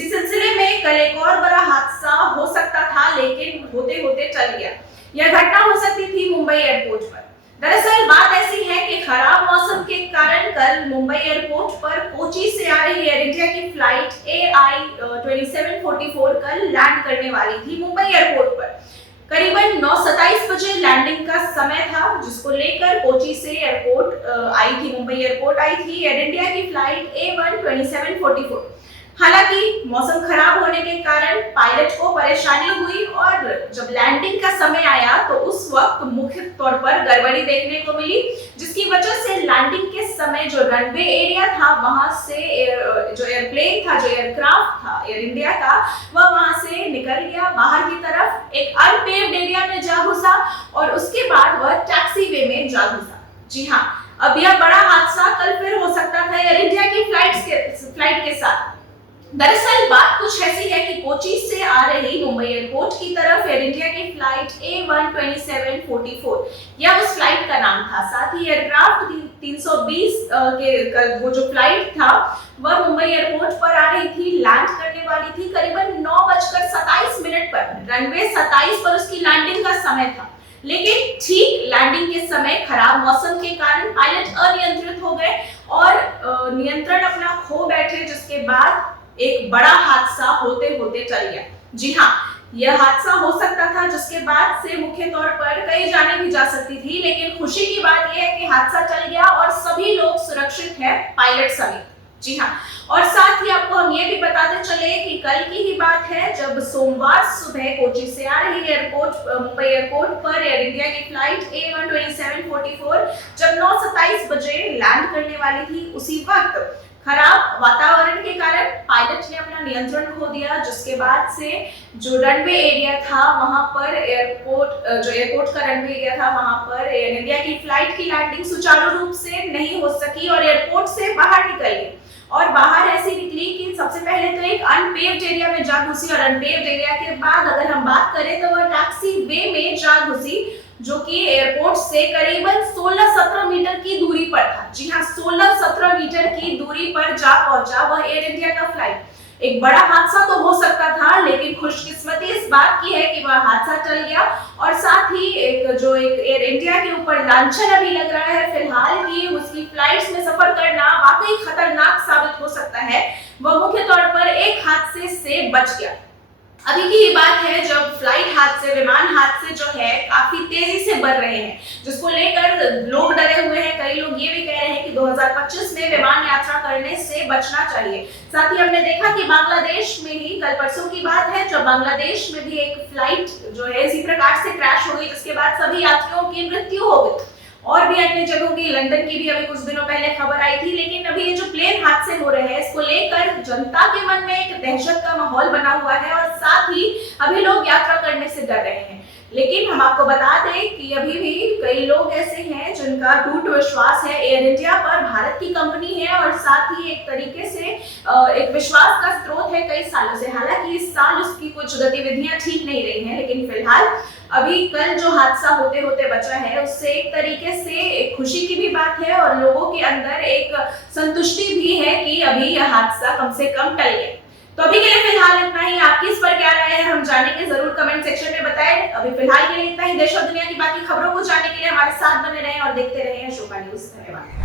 इसी सिलसिले में कल एक और बड़ा हादसा हो सकता था, लेकिन होते होते टल गया। यह घटना हो सकती थी मुंबई एयरपोर्ट पर। दरअसल बात ऐसी है कि खराब मौसम के कारण कल मुंबई एयरपोर्ट पर कोची से आ रही एयर इंडिया की फ्लाइट AI 2744 कल लैंड करने वाली थी मुंबई एयरपोर्ट पर। करीबन 9:27 बजे लैंडिंग का समय था, जिसको लेकर कोची से मुंबई एयरपोर्ट आई थी एयर इंडिया की फ्लाइट A1 2744। हालांकि मौसम खराब होने के कारण पायलट को परेशानी हुई और जब लैंडिंग का समय आया तो उस वक्त मुख्य तौर पर गड़बड़ी देखने को मिली, जिसकी वजह से लैंडिंग के समय जो रनवे एरिया था वहां से जो एयरप्लेन था, जो एयरक्राफ्ट था एयर इंडिया का, वह वहां से निकल गया बाहर की तरफ, एक अनपेव्ड एरिया में जा घुसा और उसके बाद वह टैक्सीवे में जा घुसा। जी हाँ, अब यह बड़ा हादसा कल फिर हो सकता था एयर इंडिया की फ्लाइट के साथ। दरअसल बात कुछ ऐसी है कि कोची से आ रही मुंबई एयरपोर्ट की तरफ एयर इंडिया की फ्लाइट A1 2744, यह उस फ्लाइट का नाम था। साथ ही एयरक्राफ्ट 320 के वो जो फ्लाइट था वह मुंबई एयरपोर्ट पर आ रही थी, लैंड करने वाली थी करीबन 9:27 पर। रनवे 27 पर उसकी लैंडिंग का समय था, लेकिन ठीक लैंडिंग के समय खराब मौसम के कारण पायलट अनियंत्रित हो गए और नियंत्रण अपना खो बैठे, जिसके बाद एक बड़ा हादसा होते होते टल गया। जी हाँ, यह हादसा हो सकता था, जिसके बाद से मुख्य तौर पर कई जाने भी जा सकती थी, लेकिन खुशी की बात यह है कि हादसा टल गया और सभी लोग सुरक्षित हैं, पायलट समेत। जी हाँ, और साथ ही आपको हम ये भी बताते चले कि कल की ही बात है, जब सोमवार सुबह कोची से आ रही मुंबई एयरपोर्ट पर एयर इंडिया की फ्लाइट A1 2744 जब 9:27 बजे लैंड करने वाली थी, उसी वक्त खराब वातावरण के कारण पायलट ने अपना नियंत्रण खो दिया, जिसके बाद से जो रनवे एरिया था वहां पर एयरपोर्ट का रनवे एरिया था वहां पर एयर इंडिया की फ्लाइट की लैंडिंग सुचारू रूप से नहीं हो सकी और एयरपोर्ट से बाहर निकल गई। और बाहर ऐसी निकली कि सबसे पहले तो एक अनपेव्ड एरिया में जा घुसी और अनपेव्ड एरिया के बाद अगर हम बात करें तो वह टैक्सी वे में जा घुसी, जो कि एयरपोर्ट से करीबन 16-17 मीटर की दूरी पर था। जी हाँ, 16-17 मीटर की दूरी पर जा पहुंचा वह एयर इंडिया का फ्लाइट। एक बड़ा हादसा तो हो सकता था, लेकिन खुशकिस्मती इस बात की है कि वह हादसा टल गया और साथ ही एक एयर इंडिया के ऊपर लांछन अभी लग रहा है फिलहाल कि उसकी फ्लाइट्स में सफर करना वाकई खतरनाक साबित हो सकता है। वह मुख्य तौर पर एक हादसे से बच गया। अभी की ये बात है जब विमान हादसे जो है काफी तेजी से बढ़ रहे हैं, जिसको लेकर लोग डरे हुए हैं। कई लोग ये भी कह रहे हैं कि 2025 में विमान यात्रा करने से बचना चाहिए। साथ ही हमने देखा कि बांग्लादेश में ही कल परसों की बात है, जब बांग्लादेश में भी एक फ्लाइट जो है इसी प्रकार से क्रैश हो गई, जिसके बाद सभी यात्रियों की मृत्यु हो गई। और भी अन्य जगहों की, लंदन की भी अभी कुछ दिनों पहले खबर आई थी। लेकिन अभी ये जो प्लेन हादसे हो रहे हैं, इसको लेकर जनता के मन में एक दहशत का माहौल बना हुआ है और साथ ही अभी लोग यात्रा करने से डर रहे हैं। लेकिन हम आपको बता दें कि अभी भी कई लोग ऐसे हैं जिनका टूट विश्वास है एयर इंडिया पर। भारत की कंपनी है और साथ ही एक तरीके से एक विश्वास का स्रोत है कई सालों से। हालांकि इस साल उसकी कुछ गतिविधियां ठीक नहीं रही हैं, लेकिन फिलहाल अभी कल जो हादसा होते होते बचा है, उससे एक तरीके से एक खुशी की भी बात है और लोगों के अंदर एक संतुष्टि भी है कि अभी यह हादसा कम से कम टल गया। तो अभी के लिए फिलहाल इतना ही। आपकी इस पर क्या राय है हम जानेंगे, जरूर कमेंट सेक्शन में बताएं। अभी फिलहाल के लिए इतना ही। देश और दुनिया की बाकी खबरों को जानने के लिए हमारे साथ बने रहें और देखते रहें अशोका न्यूज़। धन्यवाद।